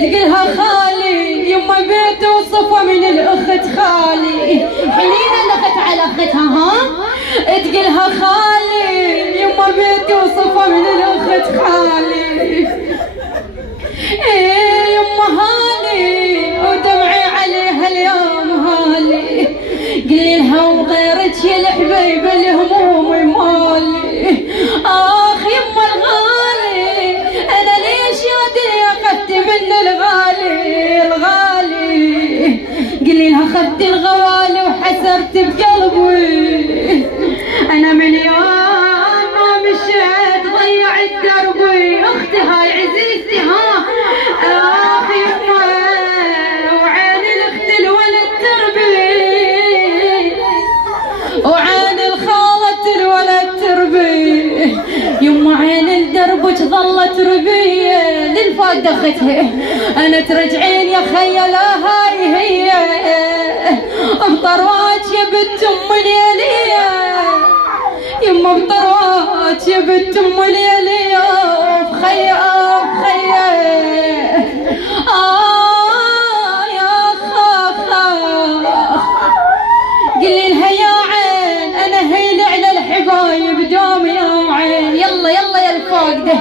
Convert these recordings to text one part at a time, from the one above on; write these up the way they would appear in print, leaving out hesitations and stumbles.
تقلها خالي يما بيت وصفة من الأخت خالي، حنينة لغت على أختها ها. تقلها خالي يما بيت وصفة من الأخت خالي، يما هالي ودمعي عليها اليوم هالي. قلي لها وغيرك يا الحبيب الهموم مالي. آخ يما الغالي أنا ليش يا دنيا أخذت من الغالي الغالي. قلي لها أخذت الغوالي وحسرت بقلبي، أنا من يوم ما مشيت ضيعت دربي. أختي هاي عزيزتي ها. آخ يما وعين الأخت الولد تربي، وعين الخالة الولد تربي. يما عين الدربك ظلت ربية للفاقدة اختها. انا ترجعين يا خيا لا هاي هي بطروات يا بنت ام ليلية. يما بطروات يا بنت ام ليلية بخيا بخيا. يا خاخ قلي لها يا عين انا هيل على الحبايب دوم يا عين. يلا يلا يا الفاقدة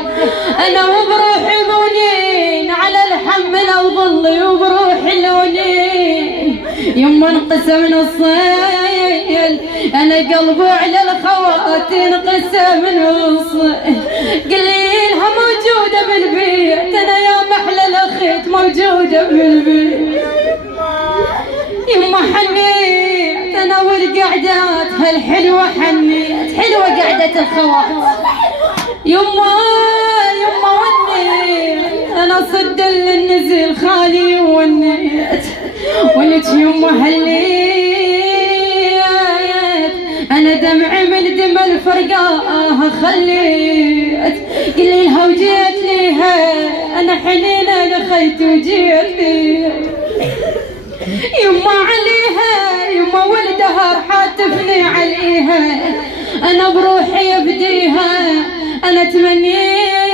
انا وبروحي مولين على الحمل وظلي وبروحي لونين. يما انقسم نصين انا قلبي على الخوات انقسم نصين. قلي لها موجودة بالبيت انا يا محلى الاخت موجودة بالبيت. يما حنيت انا والقعدات هالحلوة حنيت حلوة قعدة الخوات. يما يما ونيت انا صد النزل خالي ونيت ولك يما هليت انا دمعي من دم الفرقاها خليت. قلي لها وجيت ليها انا حنينة لخيت وجيت ليها. يما عليها يما ولدها حاتفني عليها انا بروحي ابديها. انا تمنيت